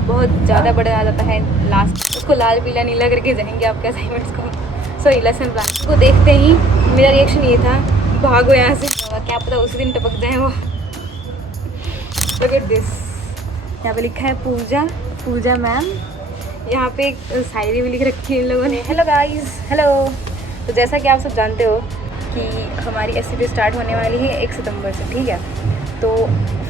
बहुत ज़्यादा बड़ा आ जाता है लास्ट, उसको लाल पीला नीला करके जाएंगे आपके असाइनमेंट्स को। सॉरी लेसन प्लान को देखते ही मेरा रिएक्शन ये था, भागो यहाँ से, क्या पता उसी दिन टपक जाए वो। लुक एट दिस, यहाँ पे लिखा है पूजा, पूजा मैम। यहाँ पे एक शायरी भी लिख रखी है इन लोगों ने। Hello guys, hello. तो जैसा कि आप सब जानते हो कि हमारी SCP स्टार्ट होने वाली है 1 सितंबर से, ठीक है। तो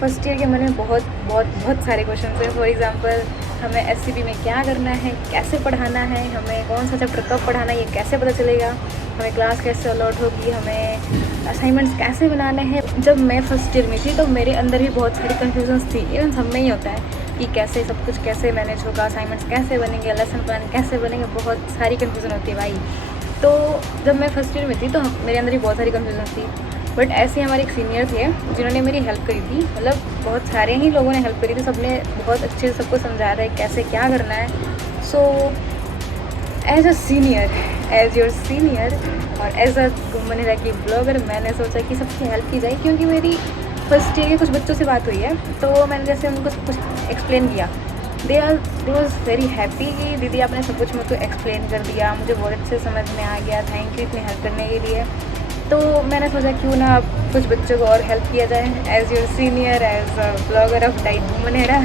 फर्स्ट ईयर के मन में बहुत सारे क्वेश्चन हैं। फॉर एग्जांपल हमें SCP में क्या करना है, कैसे पढ़ाना है, हमें कौन सा चैप्टर कब पढ़ाना है ये कैसे पता चलेगा, हमें क्लास कैसे अलॉट होगी, हमें असाइनमेंट्स कैसे बनाने हैं। जब मैं फर्स्ट ईयर में थी तो मेरे अंदर भी बहुत सारी कन्फ्यूजन्स थी, इवन सब में ही होता है कि कैसे सब कुछ कैसे मैनेज होगा, असाइनमेंट्स कैसे बनेंगे, लेसन प्लान कैसे बनेंगे, बहुत सारी कन्फ्यूज़न होती है भाई। तो जब मैं फर्स्ट ईयर में थी तो मेरे अंदर भी बहुत सारी कन्फ्यूजन थी। बट ऐसे हमारे एक सीनियर थे जिन्होंने मेरी हेल्प करी थी, मतलब बहुत सारे ही लोगों ने हेल्प करी थी, सबने बहुत अच्छे से सबको समझाया था कैसे क्या करना है। So as a senior, as your senior और एज अ मैंने रहा कि ब्लॉगर, मैंने सोचा कि सबकी हेल्प की जाए, क्योंकि मेरी फर्स्ट ईयर के कुछ बच्चों से बात हुई है। तो मैंने जैसे उनको सब कुछ एक्सप्लेन किया, दे वॉज वेरी हैप्पी कि दीदी आपने सब कुछ मुझको एक्सप्लेन कर दिया, मुझे बहुत अच्छे समझ में आ गया, थैंक यू इतनी हेल्प करने के लिए। तो मैंने सोचा क्यों ना अब कुछ बच्चों को और हेल्प किया जाए, as your senior, as a blogger of diet मनेरा।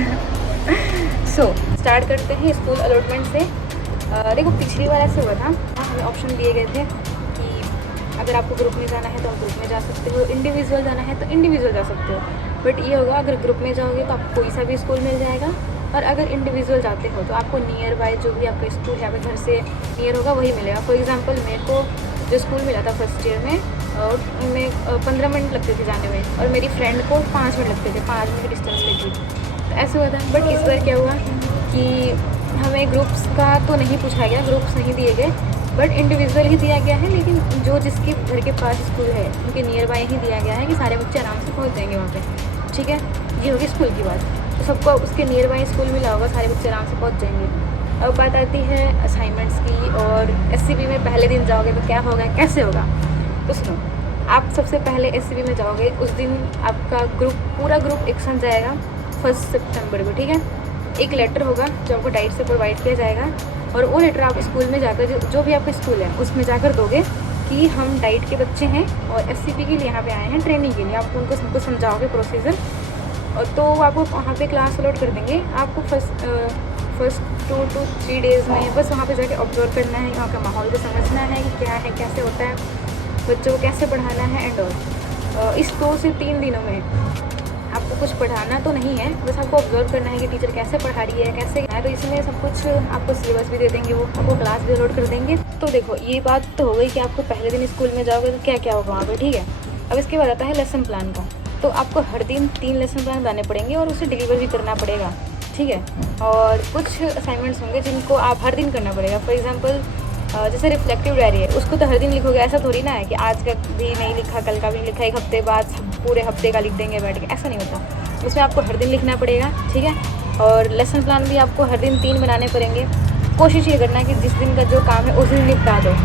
सो स्टार्ट करते हैं स्कूल अलॉटमेंट से। देखो पिछली बार ऐसे हुआ था, हमें ऑप्शन दिए गए थे कि अगर आपको ग्रुप में जाना है तो आप ग्रुप में जा सकते हो, इंडिविजुअल जाना है तो इंडिविजुअल जा सकते हो। बट ये होगा अगर ग्रुप में जाओगे तो आपको कोई सा भी स्कूल मिल जाएगा, और अगर इंडिविजुअल जाते हो तो आपको नियर बाय जो भी आपका स्कूल है, आपके घर से नियर होगा वही मिलेगा। फॉर एग्जांपल मेरे को जो स्कूल मिला था फर्स्ट ईयर में, उनमें 15 मिनट लगते थे जाने में, और मेरी फ्रेंड को 5 मिनट लगते थे, 5 मिनट की डिस्टेंस पे थी। तो ऐसे हुआ था। बट इस बार क्या हुआ कि हमें ग्रुप्स का तो नहीं पूछा गया, ग्रुप्स नहीं दिए गए, बट इंडिविजुअल ही दिया गया है। लेकिन जो जिसके घर के पास स्कूल है उनके नियर बाय ही दिया गया है कि सारे बच्चे आराम से पहुँच जाएंगे वहाँ पर, ठीक है। ये होगी स्कूल की बात। तो सबको उसके नियर बाय स्कूल मिला होगा, सारे बच्चे आराम से पहुँच जाएंगे। अब बात आती है असाइनमेंट्स की, और SCP में पहले दिन जाओगे तो क्या होगा, कैसे होगा। तो सुनो, आप सबसे पहले SCP में जाओगे, उस दिन आपका पूरा ग्रुप एक साथ जाएगा 1 सितंबर को, ठीक है। एक लेटर होगा जो आपको डाइट से प्रोवाइड किया जाएगा, और वो लेटर आप स्कूल में जाकर जो भी आपका स्कूल है उसमें जाकर दोगे कि हम डाइट के बच्चे हैं और SCP के लिए यहाँ पे आए हैं ट्रेनिंग के लिए। आप उनको सबको समझाओगे प्रोसीजर, और तो आपको वहाँ पे क्लास अलॉट कर देंगे। आपको फर्स्ट 2 to 3 डेज़ में बस वहाँ पे जाके ऑब्जर्व करना है, वहाँ का माहौल को समझना है कि क्या है, कैसे होता है, बच्चों को कैसे पढ़ाना है एंड ऑल। इस 2 से 3 दिनों में आपको कुछ पढ़ाना तो नहीं है, बस आपको ऑब्जर्व करना है कि टीचर कैसे पढ़ा रही है, कैसे है। तो इसमें सब कुछ आपको सिलेबस भी दे देंगे, वो आपको क्लास भी अलॉट कर देंगे। तो देखो ये बात तो हो गई कि आपको पहले दिन स्कूल में जाओगे तो क्या क्या होगा वहाँ पर, ठीक है। अब इसके बाद आता है लेसन प्लान का। तो आपको हर दिन 3 लेसन प्लान बनाने पड़ेंगे और उसे डिलीवर भी करना पड़ेगा, ठीक है। और कुछ असाइनमेंट्स होंगे जिनको आप हर दिन करना पड़ेगा। फॉर एग्जांपल जैसे रिफ्लेक्टिव डायरी है, उसको तो हर दिन लिखोगे, ऐसा थोड़ी ना है कि आज का भी नहीं लिखा, कल का भी नहीं लिखा, एक हफ्ते बाद पूरे हफ्ते का लिख देंगे बैठ के, ऐसा नहीं होता। उसमें आपको हर दिन लिखना पड़ेगा, ठीक है। और लेसन प्लान भी आपको हर दिन 3 बनाने पड़ेंगे। कोशिश ये करना है कि जिस दिन का जो काम है उस दिन निपटा दो।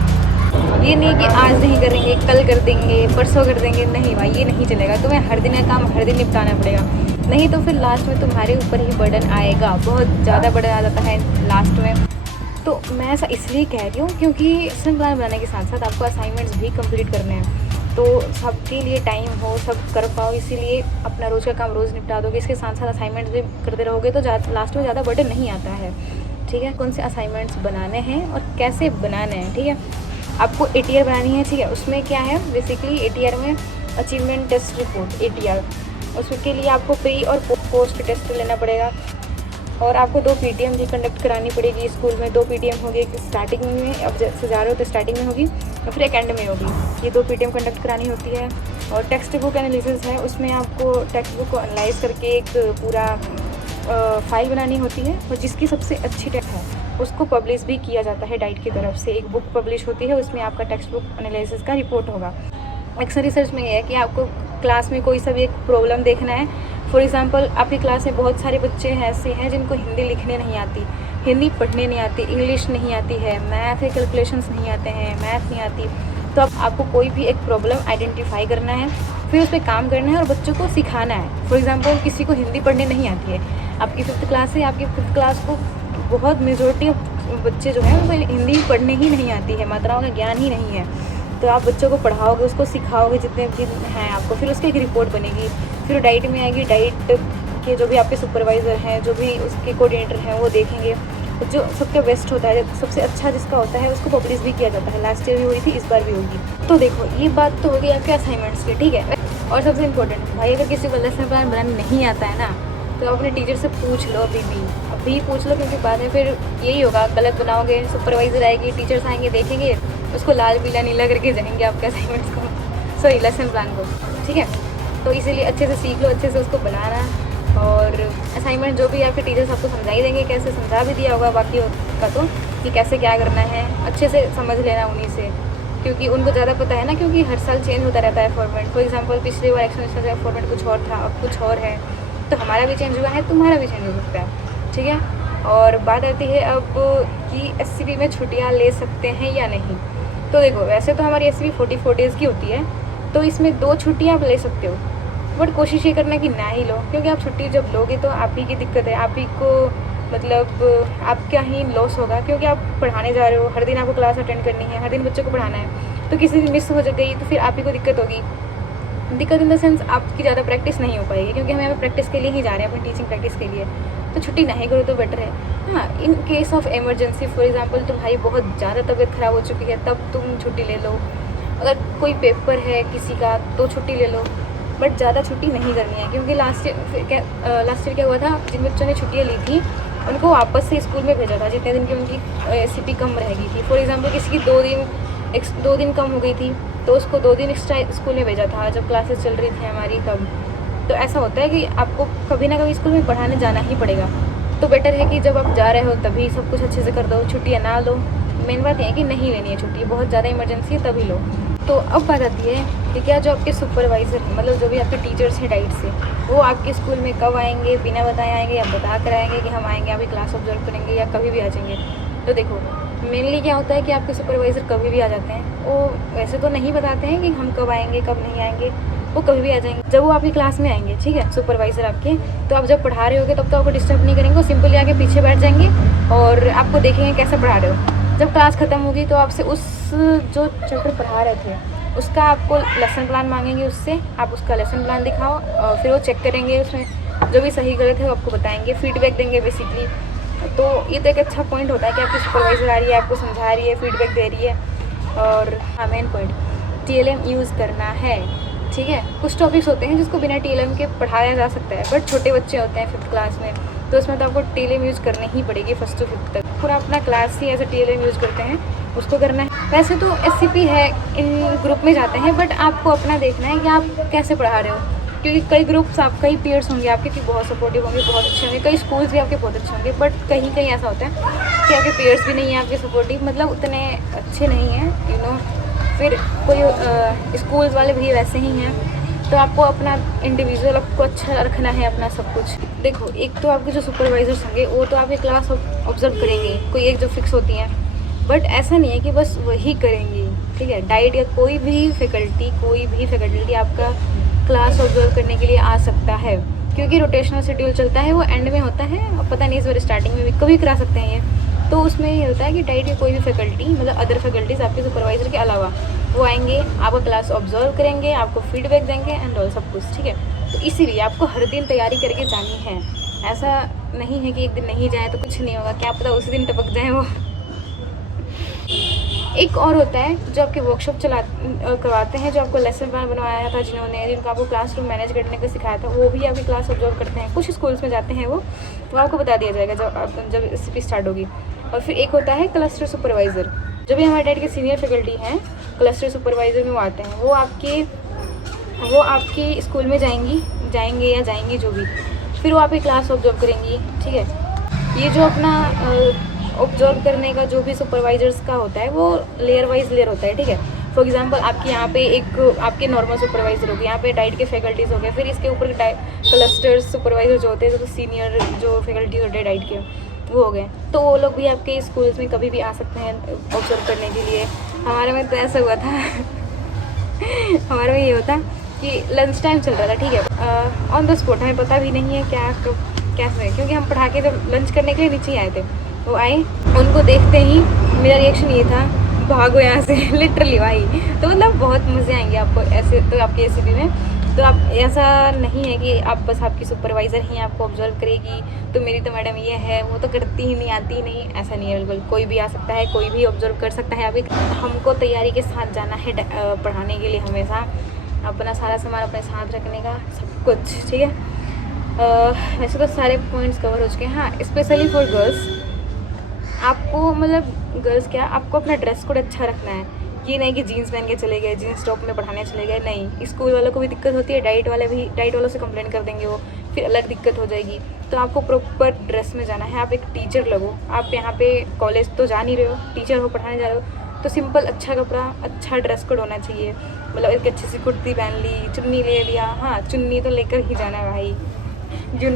ये नहीं कि आज नहीं करेंगे, कल कर देंगे, परसों कर देंगे, नहीं भाई ये नहीं चलेगा। तुम्हें हर दिन का काम हर दिन निपटाना पड़ेगा, नहीं तो फिर लास्ट में तुम्हारे ऊपर ही बर्डन आएगा, बहुत ज़्यादा बर्डन आ जाता है लास्ट में। तो मैं ऐसा इसलिए कह रही हूँ क्योंकि लेसन प्लान बनाने के साथ साथ आपको असाइनमेंट्स भी कंप्लीट करने हैं, तो सबके लिए टाइम हो, सब कर पाओ, इसीलिए अपना रोज़ का काम रोज़ निपटा दोगे। इसके साथ साथ असाइनमेंट्स भी करते रहोगे तो लास्ट में ज़्यादा बर्डन नहीं आता है, ठीक है। कौन से असाइनमेंट्स बनाने हैं और कैसे बनाने हैं, ठीक है। आपको ATR बनानी है, ठीक है। उसमें क्या है बेसिकली ATR में अचीवमेंट टेस्ट रिपोर्ट ATR, उसके लिए आपको प्री और पोस्ट टेस्ट लेना पड़ेगा। और आपको 2 PTM भी कंडक्ट करानी पड़ेगी स्कूल में। 2 PTM होगी, एक स्टार्टिंग में, अब जैसे जा रहे हो तो स्टार्टिंग में होगी और फिर एक एंड में होगी। ये 2 PTM कंडक्ट करानी होती है। और टेक्स्ट बुक एनालिसिस है, उसमें आपको टेक्स्ट बुक को एनालाइज करके एक पूरा फाइल बनानी होती है, और जिसकी सबसे अच्छी टेक्स्ट है उसको पब्लिश भी किया जाता है डाइट की तरफ से। एक बुक पब्लिश होती है, उसमें आपका टेक्स्ट बुक एनालिसिस का रिपोर्ट होगा। अक्सर रिसर्च में ये है कि आपको क्लास में कोई सा भी एक प्रॉब्लम देखना है। फॉर एग्जांपल आपकी क्लास में बहुत सारे बच्चे ऐसे हैं जिनको हिंदी लिखने नहीं आती, हिंदी पढ़ने नहीं आती, इंग्लिश नहीं आती है, मैथ के कैलकुलेशंस नहीं आते हैं, मैथ नहीं आती। तो अब आपको कोई भी एक प्रॉब्लम आइडेंटिफाई करना है, फिर उस पर काम करना है और बच्चों को सिखाना है। फॉर एग्जांपल किसी को हिंदी पढ़ने नहीं आती है, आपकी 5th क्लास है, आपकी 5th क्लास को बहुत मेजोरिटी बच्चे जो हैं उनको हिंदी पढ़ने ही नहीं आती है, मात्राओं का ज्ञान ही नहीं है। तो आप बच्चों को पढ़ाओगे, उसको सिखाओगे जितने भी हैं आपको, फिर उसकी एक रिपोर्ट बनेगी, फिर डाइट में आएगी। डाइट के जो भी आपके सुपरवाइज़र हैं, जो भी उसके कोऑर्डिनेटर हैं, वो देखेंगे जो सबके बेस्ट होता है, सबसे अच्छा जिसका होता है उसको पब्लिश भी किया जाता है। लास्ट ईयर भी हुई थी, इस बार भी होगी। तो देखो ये बात तो होगी आपके असाइनमेंट्स की, ठीक है। और सबसे इम्पोर्टेंट भाई, अगर किसी को लेसन प्लान बनाना नहीं आता है ना, तो अपने टीचर से पूछ लो, अभी पूछ लो, क्योंकि बाद में फिर यही होगा, गलत बनाओगे, सुपरवाइज़र आएगी, टीचर्स आएंगे, देखेंगे, उसको लाल पीला नीला करके जाएंगे आपके असाइनमेंट्स को, सॉरी लेसन प्लान को, ठीक है। तो इसीलिए अच्छे से सीख लो, अच्छे से उसको बनाना। और असाइनमेंट जो भी आपके टीचर्स आपको समझा ही देंगे, कैसे समझा भी दिया होगा बाकी का, तो कि कैसे क्या करना है, अच्छे से समझ लेना उन्हीं से, क्योंकि उनको ज़्यादा पता है ना, क्योंकि हर साल चेंज होता रहता है फॉर्मेट। फॉर एग्जांपल पिछले बार एक्सटेंशन का फॉर्मेट कुछ और था, अब कुछ और है, तो हमारा भी चेंज हुआ है, तुम्हारा भी चेंज हो सकता है, ठीक है। और बात आती है अब कि SCP में छुट्टियाँ ले सकते हैं या नहीं। तो देखो, वैसे तो हमारी SCP 44 डेज़ की होती है, तो इसमें 2 छुट्टियाँ आप ले सकते हो, बट कोशिश ये करना कि ना ही लो, क्योंकि आप छुट्टी जब लोगे तो आप ही की दिक्कत है, आप ही को मतलब आपका ही लॉस होगा, क्योंकि आप पढ़ाने जा रहे हो, हर दिन आपको क्लास अटेंड करनी है, हर दिन बच्चों को पढ़ाना है। तो किसी दिन मिस हो गई तो फिर आप ही को दिक्कत होगी। दिक्कत इन द सेंस आपकी ज़्यादा प्रैक्टिस नहीं हो पाएगी, क्योंकि हम यहाँ पे प्रैक्टिस के लिए ही जा रहे हैं, अपनी टीचिंग प्रैक्टिस के लिए। तो छुट्टी नहीं करो तो बेटर है। हाँ, in case of emergency, for example तुम्हारी बहुत ज़्यादा तबीयत ख़राब हो चुकी है, तब तुम छुट्टी ले लो। अगर कोई पेपर है किसी का तो छुट्टी ले लो, बट ज़्यादा छुट्टी नहीं करनी है, क्योंकि लास्ट ईयर क्या हुआ था, जिन बच्चों ने छुट्टियाँ ली थी उनको वापस से स्कूल में भेजा था, जितने दिन की उनकी SCP कम रहेगी थी। फॉर एग्जांपल किसी की 2 दिन कम हो गई थी, तो उसको 2 दिन एक्स्ट्रा स्कूल में भेजा था, जब क्लासेस चल रही थी हमारी तब। तो ऐसा होता है कि आपको कभी ना कभी स्कूल में पढ़ाने जाना ही पड़ेगा, तो बेटर है कि जब आप जा रहे हो तभी सब कुछ अच्छे से कर दो, छुट्टियाँ ना लो। मेन बात यह है कि नहीं लेनी है छुट्टी, बहुत ज़्यादा इमरजेंसी है तभी लो। तो अब बात आती है कि क्या जो आपके सुपरवाइज़र हैं, मतलब जो भी आपके टीचर्स हैं डाइट से, वो आपके स्कूल में कब आएंगे, बिना बताए आएंगे या बता कर आएंगे कि हम आएंगे, अभी क्लास ऑब्जर्व करेंगे, या कभी भी आ जाएंगे। तो देखो, मेनली क्या होता है कि आपके सुपरवाइज़र कभी भी आ जाते हैं। वो वैसे तो नहीं बताते हैं कि हम कब आएंगे कब नहीं आएंगे, वो कभी भी आ जाएंगे जब वो आपकी क्लास में आएंगे, ठीक है, सुपरवाइज़र आपके। तो आप जब पढ़ा रहे होगे तब तो आपको डिस्टर्ब नहीं करेंगे, वो सिंपली आके पीछे बैठ जाएंगे और आपको देखेंगे कैसे पढ़ा रहे हो। जब क्लास ख़त्म होगी तो आपसे उस जो चैप्टर पढ़ा रहे थे उसका आपको लेसन प्लान मांगेंगे, उससे आप उसका लेसन प्लान दिखाओ, और फिर वो चेक करेंगे, उसमें जो भी सही गलत है वो आपको बताएंगे, फीडबैक देंगे बेसिकली। तो ये तो एक अच्छा पॉइंट होता है कि आपकी सुपरवाइज़र आ रही है, आपको समझा रही है, फीडबैक दे रही है। और हाँ, मेन पॉइंट TLM यूज़ करना है, ठीक है। कुछ टॉपिक्स होते हैं जिसको बिना TLM के पढ़ाया जा सकता है, बट छोटे बच्चे होते हैं 5th क्लास में, तो उसमें तो आपको TLM यूज़ करनी ही पड़ेगी 1st से 5th तक। पूरा अपना क्लास ही ऐसे TLM यूज़ करते हैं, उसको करना है। वैसे तो SCP है, इन ग्रुप में जाते हैं, बट आपको अपना देखना है कि आप कैसे पढ़ा रहे हो, क्योंकि कई ग्रुप्स कई पीयर्स होंगे आपके कि बहुत सपोर्टिव होंगे, बहुत अच्छे होंगे, कई स्कूल्स भी आपके बहुत अच्छे होंगे, बट कहीं कहीं ऐसा होता है कि आपके पीयर्स भी नहीं हैं आपके सपोर्टिव, मतलब उतने अच्छे नहीं हैं, फिर कोई स्कूल्स वाले भी वैसे ही हैं। तो आपको अपना इंडिविजुअल आपको अच्छा रखना है अपना सब कुछ। देखो, एक तो आपके जो सुपरवाइजर्स होंगे वो तो आपकी क्लास ऑब्जर्व करेंगे, कोई एक जो फिक्स होती हैं, बट ऐसा नहीं है कि बस वही करेंगी, ठीक है। डाइट या कोई भी फैकल्टी आपका क्लास ऑब्जर्व करने के लिए आ सकता है, क्योंकि रोटेशनल शेड्यूल चलता है, वो एंड में होता है, और पता नहीं इस बार स्टार्टिंग में भी कभी करा सकते हैं ये। तो उसमें ये होता है कि डाइट या कोई भी फैकल्टी, मतलब अदर फैकल्टीज़ आपके सुपरवाइज़र के अलावा वो आएंगे, आपका क्लास ऑब्जर्व करेंगे, आपको फीडबैक देंगे एंड ऑल सब कुछ, ठीक है। तो इसीलिए आपको हर दिन तैयारी करके जानी है, ऐसा नहीं है कि एक दिन नहीं जाए तो कुछ नहीं होगा, क्या पता उसी दिन टपक जाए वो। एक और होता है जो आपके वर्कशॉप करवाते हैं, जो आपको लेसन प्लान बनवाया था जिनको आपको क्लासरूम मैनेज करने को सिखाया था, वो भी आपकी क्लास ऑब्जर्व करते हैं। कुछ स्कूल्स में जाते हैं वो, तो आपको बता दिया जाएगा जब SCP स्टार्ट होगी। और फिर एक होता है क्लस्टर सुपरवाइज़र, जो भी हमारे डाइट के सीनियर फैकल्टी हैं, क्लस्टर सुपरवाइज़र में वो आते हैं। वो आपके स्कूल में जाएंगी जो भी, फिर वो आपकी क्लास ऑब्जर्व करेंगी, ठीक है। ये जो अपना ऑब्जर्व करने का जो भी सुपरवाइजर्स का होता है वो लेयर वाइज लेयर होता है, ठीक है। फॉर एग्जांपल आपके यहाँ पे एक आपके नॉर्मल सुपरवाइजर हो गए, यहाँ पे डाइट के फैकल्टीज़ हो गए, फिर इसके ऊपर क्लस्टर्स सुपरवाइजर जो होते हैं, जो सीनियर जो फैकल्टीज होते हैं डाइट के, वो हो गए। तो वो लोग भी आपके स्कूल्स में कभी भी आ सकते हैं ऑब्जर्व करने के लिए। हमारे में तो ऐसा हुआ था हमारे में ये होता कि लंच टाइम चल रहा था, ठीक है, ऑन द स्पॉट, हमें पता भी नहीं है क्या कब कैसे, क्योंकि हम पढ़ा के जब लंच करने के लिए नीचे आए थे, वो आए, उनको देखते ही मेरा रिएक्शन ये था, भागो यहाँ से लिटरली भाई। तो मतलब बहुत मज़े आएंगे आपको ऐसे, तो आपके एसीपी में तो आप ऐसा नहीं है कि आप बस आपकी सुपरवाइज़र ही आपको ऑब्जर्व करेगी, तो मेरी तो मैडम ये है, वो तो करती ही नहीं, आती ही नहीं, ऐसा नहीं है बिल्कुल। कोई भी आ सकता है, कोई भी ऑब्जर्व कर सकता है। अभी हमको तैयारी के साथ जाना है पढ़ाने के लिए, हमेशा अपना सारा सामान अपने साथ रखने का, सब कुछ ठीक है। वैसे तो सारे पॉइंट्स कवर हो चुके हैं। हाँ, स्पेशली फॉर गर्ल्स, आपको मतलब गर्ल्स क्या, आपको अपना ड्रेस कोड अच्छा रखना है। ये नहीं कि जीन्स पहन के चले गए, जीन्स टॉप में पढ़ाने चले गए, नहीं। स्कूल वालों को भी दिक्कत होती है, डाइट वालों से कंप्लेंट कर देंगे वो, फिर अलग दिक्कत हो जाएगी। तो आपको प्रॉपर ड्रेस में जाना है। आप एक टीचर लगो, आप यहाँ पे कॉलेज तो जा नहीं रहे हो, टीचर हो, पढ़ाने जा रहे हो, तो सिंपल अच्छा कपड़ा, अच्छा ड्रेस कोड होना चाहिए। मतलब एक अच्छी सी कुर्ती पहन ली, चुन्नी ले लिया। हाँ, चुन्नी तो लेकर ही जाना है भाई,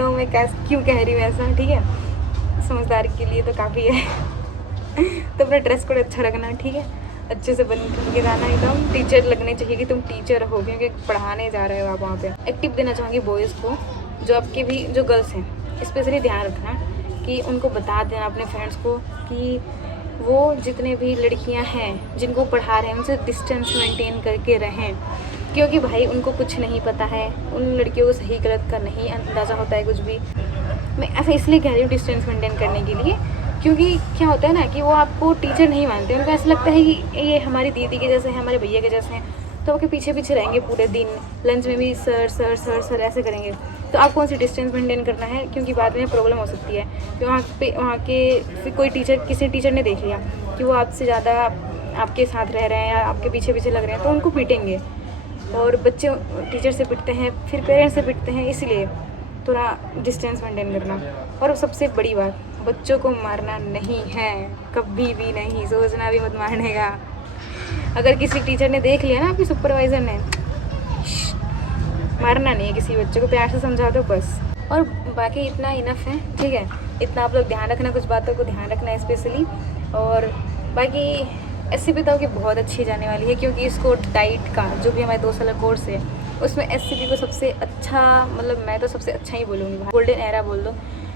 मैं क्यों कह रही हूँ ऐसा, ठीक है, समझदार के लिए तो काफ़ी है। तो अपना ड्रेस कोड अच्छा रखना, ठीक है, अच्छे से बन के जाना, एकदम टीचर लगने चाहिए कि तुम टीचर हो, क्योंकि पढ़ाने जा रहे हो आप वहाँ पे। एक टिप देना चाहूँगी बॉयज़ को, जो आपके भी जो गर्ल्स हैं, स्पेशली ध्यान रखना कि उनको बता देना अपने फ्रेंड्स को कि वो जितने भी लड़कियाँ हैं जिनको पढ़ा रहे हैं उनसे डिस्टेंस मेंटेन करके रहें, क्योंकि भाई उनको कुछ नहीं पता है, उन लड़कियों को सही गलत का नहीं अंदाज़ा होता है कुछ भी। मैं ऐसा इसलिए कह रही हूँ डिस्टेंस मेंटेन करने के लिए, क्योंकि क्या होता है ना कि वो आपको टीचर नहीं मानते, उनको ऐसा लगता है कि ये हमारी दीदी के जैसे हैं, हमारे भैया के जैसे हैं, तो आपके पीछे पीछे रहेंगे पूरे दिन, लंच में भी सर सर सर सर ऐसे करेंगे। तो आपको उनसे डिस्टेंस मेंटेन करना है, क्योंकि बाद में प्रॉब्लम हो सकती है कि वहाँ के फिर कोई टीचर, किसी टीचर ने देख लिया कि वो आपसे ज़्यादा आपके साथ रह रहे हैं या आपके पीछे पीछे लग रहे हैं, तो उनको पीटेंगे। और बच्चे टीचर से पिटते हैं, फिर पेरेंट्स से पिटते हैं, इसलिए थोड़ा डिस्टेंस मेंटेन करना। और सबसे बड़ी बात, बच्चों को मारना नहीं है, कभी भी नहीं, सोचना भी मत मारने का। अगर किसी टीचर ने देख लिया ना, आपकी सुपरवाइज़र ने, मारना नहीं है किसी बच्चे को, प्यार से समझा दो बस। और बाकी इतना इनफ है, ठीक है, इतना आप लोग ध्यान रखना, कुछ बातों को ध्यान रखना है स्पेशली। और बाकी एससीपी तो की बहुत अच्छी जाने वाली है, क्योंकि इसको डाइट का जो भी हमारे 2 साल कोर्स है उसमें एससीपी को सबसे अच्छा, मतलब मैं तो सबसे अच्छा ही बोलूँगी, गोल्डन एरा बोल दो,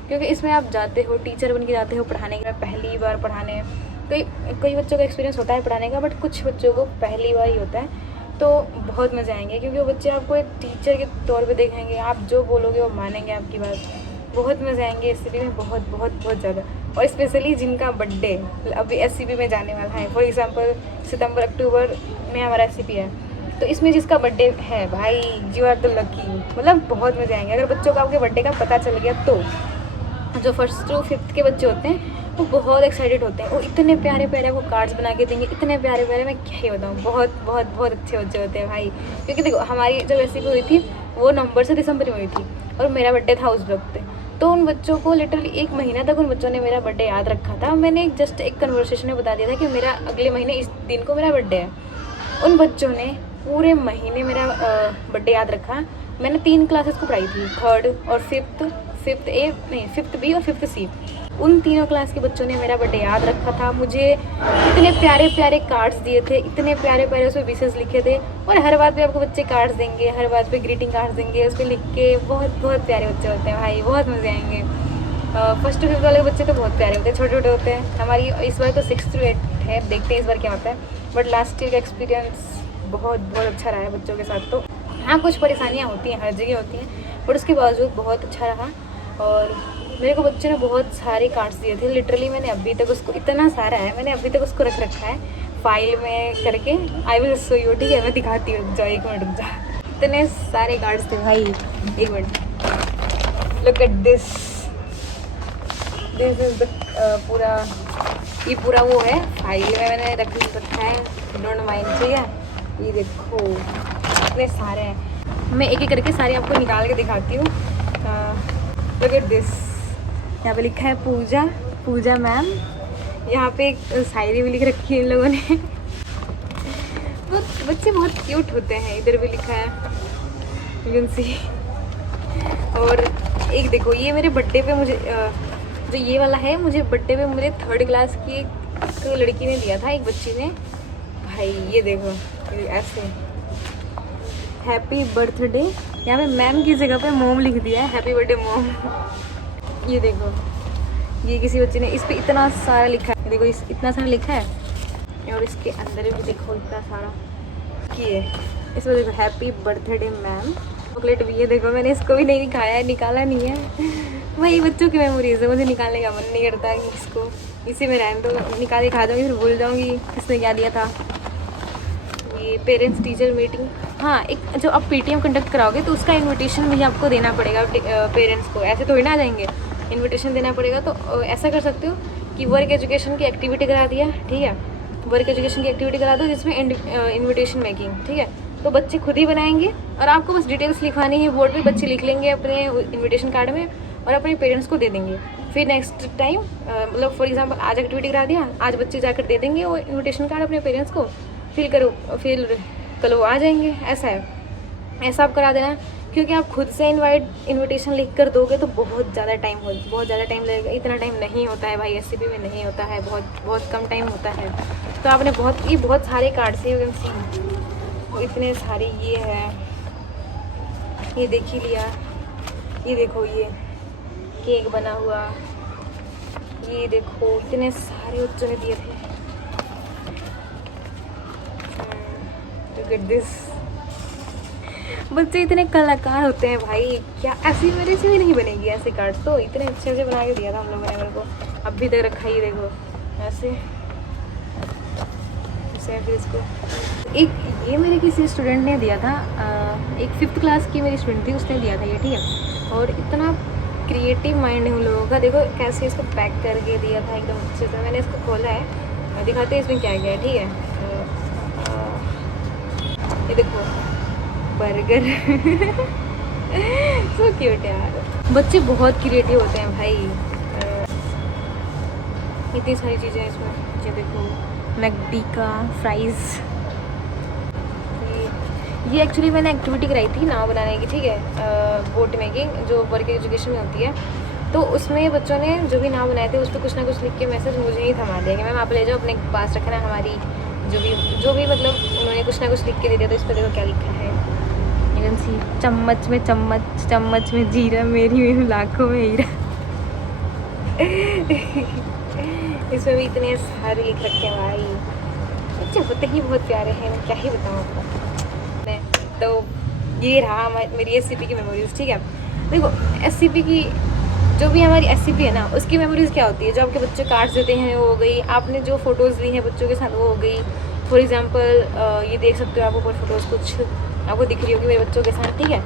क्योंकि इसमें आप जाते हो, टीचर बन के जाते हो पढ़ाने के, पहली बार पढ़ाने। कई बच्चों का एक्सपीरियंस होता है पढ़ाने का, बट कुछ बच्चों को पहली बार ही होता है, तो बहुत मज़े आएंगे, क्योंकि वो बच्चे आपको एक टीचर के तौर पे देखेंगे, आप जो बोलोगे वो मानेंगे आपकी बात। बहुत मज़े आएंगे एससीपी में, बहुत बहुत बहुत ज़्यादा। और स्पेशली जिनका बर्थडे अभी एससीपी में जाने वाला है, फॉर एग्जांपल सितंबर अक्टूबर में हमारा एससीपी है, तो इसमें जिसका बर्थडे है भाई, यू आर द लकी, मतलब बहुत मज़े आएंगे। अगर बच्चों का आपके बर्थडे का पता चल गया तो जो 1st to 5th के बच्चे होते हैं वो बहुत एक्साइटेड होते हैं, वो इतने प्यारे प्यारे वो कार्ड्स बना के देंगे, इतने प्यारे प्यारे, मैं क्या ही बताऊँ, बहुत बहुत बहुत अच्छे बच्चे होते हैं भाई। क्योंकि देखो, हमारी जब एससीपी हुई थी वो नवंबर से दिसंबर में हुई थी, और मेरा बर्थडे था उस वक्त, तो उन बच्चों को लिटरली 1 महीना तक उन बच्चों ने मेरा बर्थडे याद रखा था। मैंने जस्ट एक कन्वर्सेशन में बता दिया था कि मेरा अगले महीने इस दिन को मेरा बर्थडे है, उन बच्चों ने पूरे महीने मेरा बर्थडे याद रखा। मैंने 3 क्लासेस को पढ़ाई थी, 3rd और 5th B और 5th C। उन तीनों क्लास के बच्चों ने मेरा बर्थडे याद रखा था, मुझे इतने प्यारे प्यारे कार्ड्स दिए थे, इतने प्यारे प्यारे उसमें विशेस लिखे थे, और हर बात पे आपको बच्चे कार्ड्स देंगे, हर बात पे ग्रीटिंग कार्ड्स देंगे, उस पर लिख के, बहुत बहुत प्यारे बच्चे होते हैं भाई, बहुत मज़े आएंगे। 1st to 5th वाले बच्चे तो बहुत प्यारे होते हैं, छोटे छोटे होते हैं। हमारी इस बार तो 6th to 8th है, देखते हैं इस बार क्या होता है, बट लास्ट ईयर का एक्सपीरियंस बहुत बहुत अच्छा रहा है बच्चों के साथ। तो हाँ, कुछ परेशानियाँ होती हैं, हर जगह होती हैं, बट उसके बावजूद बहुत अच्छा रहा। और मेरे को बच्चे ने बहुत सारे कार्ड्स दिए थे, लिटरली मैंने अभी तक उसको, इतना सारा है, मैंने अभी तक उसको रख रखा है फाइल में करके। आई विल शो यू, ठीक है, मैं दिखाती हूँ, रुक जाओ 1 मिनट, रुक जाओ। इतने सारे कार्ड्स थे भाई, 1 minute, look at this is the पूरा, ये पूरा वो है, फाइल में मैंने रखा है, डोंट माइंड, ठीक है। ये देखो इतने सारे हैं, मैं एक एक करके सारे आपको निकाल के दिखाती हूँ। लुक एट दिस, यहाँ पे लिखा है पूजा मैम, यहाँ पे एक शायरी भी लिख रखी है इन लोगों ने। बच्चे बहुत क्यूट होते हैं, इधर भी लिखा है यूनसी। और एक देखो, ये मेरे बर्थडे पे मुझे जो ये वाला है, मुझे बर्थडे पे मुझे 3rd क्लास की एक लड़की ने दिया था, एक बच्ची ने भाई। ये देखो, ये ऐसे हैप्पी बर्थडे, यहाँ पे मैम की जगह पे मोम लिख दिया है, हैप्पी बर्थडे मोम। ये देखो, ये किसी बच्चे ने इस पे इतना सारा लिखा है, देखो इस इतना सारा लिखा है, और इसके अंदर भी देखो इतना सारा किए। इसमें देखो हैप्पी बर्थडे मैम, चॉकलेट भी है। देखो मैंने इसको भी नहीं दिखाया है, निकाला नहीं है। वही बच्चों की मेमोरीज है, मुझे निकालने का मन नहीं करता कि इसको इसी में रहने दो, निकाल के खा जाऊँगी फिर भूल जाऊँगी किसने क्या दिया था। ये पेरेंट्स टीचर मीटिंग, हाँ एक जो आप पीटीएम कंडक्ट कराओगे तो उसका इनविटेशन भी आपको देना पड़ेगा पेरेंट्स को, ऐसे थोड़ी ना आ जाएंगे, इनविटेशन देना पड़ेगा। तो ऐसा कर सकते हो कि वर्क एजुकेशन की एक्टिविटी करा दिया, ठीक है, वर्क एजुकेशन की एक्टिविटी करा दो जिसमें इनविटेशन मेकिंग, ठीक है, तो बच्चे खुद ही बनाएंगे और आपको बस डिटेल्स लिखवानी है बोर्ड पे, बच्चे लिख लेंगे अपने इनविटेशन कार्ड में और अपने पेरेंट्स को दे देंगे। फिर नेक्स्ट टाइम मतलब फॉर एग्जांपल आज एक्टिविटी करा दिया, आज बच्चे जाकर दे देंगे वो इनविटेशन कार्ड अपने पेरेंट्स को, फिल करो, फिर कल वो आ जाएंगे। ऐसा है, ऐसा आप करा देना, क्योंकि आप खुद से इनविटेशन लिख कर दोगे तो बहुत ज़्यादा टाइम लगेगा। इतना टाइम नहीं होता है भाई, एससीपी में नहीं होता है, बहुत कम टाइम होता है। तो आपने बहुत सारे कार्ड से इतने सारे ये है, ये देख ही लिया, ये देखो ये केक बना हुआ, ये देखो इतने सारे बच्चों ने दिए थे। Look at this, बच्चे इतने कलाकार होते हैं भाई, क्या ऐसी मेरे से भी नहीं बनेगी ऐसे कार्ड, तो इतने अच्छे से बना के दिया था हम लोगों ने मेरे को, अभी तक रखा ही देखो ऐसे। फिर इसको एक ये मेरे किसी स्टूडेंट ने दिया था, एक 5th क्लास की मेरी स्टूडेंट थी, उसने दिया था ये, ठीक है, और इतना क्रिएटिव माइंड है उन लोगों का। देखो कैसे इसको पैक करके दिया था एकदम अच्छे से। मैंने इसको खोला है, दिखाते हैं इसमें क्या क्या है, ठीक है। ये देखो बर्गर सो क्यूट यार, बच्चे बहुत क्रिएटिव होते हैं भाई। इतनी सारी चीज़ें इसमें, ये देखो मैकडी का फ्राइज़, ये एक्चुअली मैंने एक्टिविटी कराई थी नाव बनाने की, ठीक है, बोट मेकिंग जो वर्क एजुकेशन में होती है। तो उसमें बच्चों ने जो भी नाव बनाए थे उस पर कुछ ना कुछ लिख के मैसेज मुझे ही थमा दिया कि मैम आप ले जाओ अपने पास रखना, हमारी जो भी मतलब उन्होंने कुछ ना कुछ लिख के दे दिया। तो इस पर देखो क्या लिखा है, एकदम सी चम्मच में चम्मच, चम्मच में जीरा, मेरी लाखों में हीरा। इसमें भी इतने सारे लिख रखे हैं भाई, बच्चे होते ही बहुत प्यारे हैं, मैं क्या ही बताऊँ आपको। तो ये रहा मेरी एससीपी की मेमोरीज, ठीक है। देखो एससीपी की जो भी हमारी एससीपी है ना, उसकी मेमोरीज क्या होती है, जो आपके बच्चे कार्ड्स देते हैं वो हो गई, आपने जो फ़ोटोज़ ली हैं बच्चों के साथ वो हो गई। फॉर एग्जांपल ये देख सकते हो आप ऊपर फ़ोटोज़ कुछ आपको दिख रही होगी मेरे बच्चों के साथ, ठीक है,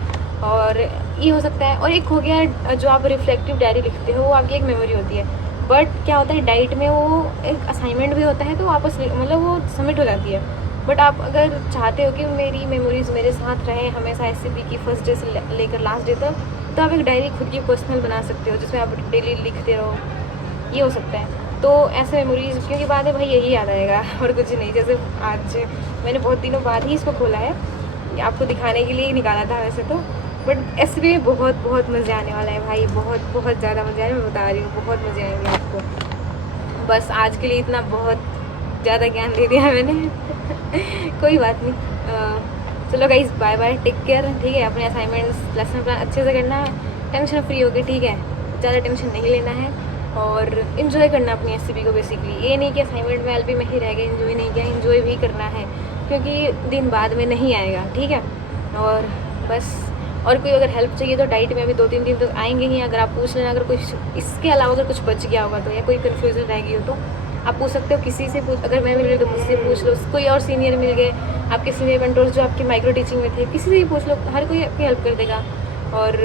और ये हो सकता है। और एक हो गया जो आप रिफ्लेक्टिव डायरी लिखते हो, वो आपकी एक मेमोरी होती है। बट क्या होता है डाइट में वो एक असाइनमेंट भी होता है, तो वापस मतलब वो सबमिट हो जाती है। बट आप अगर चाहते हो कि मेरी मेमोरीज़ मेरे साथ रहें हमेशा एससीपी की फर्स्ट डे से लेकर लास्ट डे तक, तो आप एक डायरी खुद की पर्सनल बना सकते हो जिसमें आप डेली लिखते रहो, ये हो सकता है। तो ऐसे मेमोरीज क्योंकि बाद में भाई यही याद आएगा और कुछ नहीं। जैसे आज मैंने बहुत दिनों बाद ही इसको खोला है, आपको दिखाने के लिए ही निकाला था वैसे तो, बट एससीपी में बहुत मज़े आने वाला है भाई, बहुत ज़्यादा मज़े आए, मैं बता रही हूँ, बहुत मज़े आएंगे आपको। बस आज के लिए इतना बहुत ज़्यादा ज्ञान दे दिया मैंने कोई बात नहीं। चलो guys bye bye, take care, ठीक है। अपने असाइनमेंट्स लेसन प्लान अच्छे से करना है, टेंशन फ्री होकर, ठीक है, ज़्यादा टेंशन नहीं लेना है और इन्जॉय करना अपनी एससीपी को बेसिकली। ये नहीं कि असाइनमेंट में एलपी में ही रह गए, इन्जॉय नहीं किया, इन्जॉय भी करना है क्योंकि दिन बाद में नहीं आएगा, ठीक है। और बस और कोई अगर हेल्प चाहिए तो डाइट में अभी 2-3 दिन तक आएंगे ही, अगर आप पूछ लेना, अगर कुछ इसके अलावा अगर कुछ बच गया होगा तो या कोई कन्फ्यूजन रह गई हो तो आप पूछ सकते हो किसी से अगर मैं मिल गई तो मुझसे पूछ लो, कोई और सीनियर मिल गए, आपके सीनियर मेंटर्स जो आपकी माइक्रो टीचिंग में थे, किसी से भी पूछ लो, हर कोई आपकी हेल्प कर देगा। और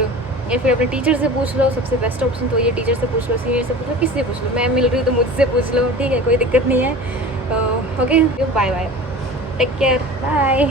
या फिर अपने टीचर से पूछ लो, सबसे बेस्ट ऑप्शन तो ये, टीचर से पूछ लो, सीनियर से पूछ लो, किसी से पूछ लो। मैं मिल रही हूँ तो मुझसे पूछ लो, ठीक है, कोई दिक्कत नहीं है। Okay bye bye, take care, bye.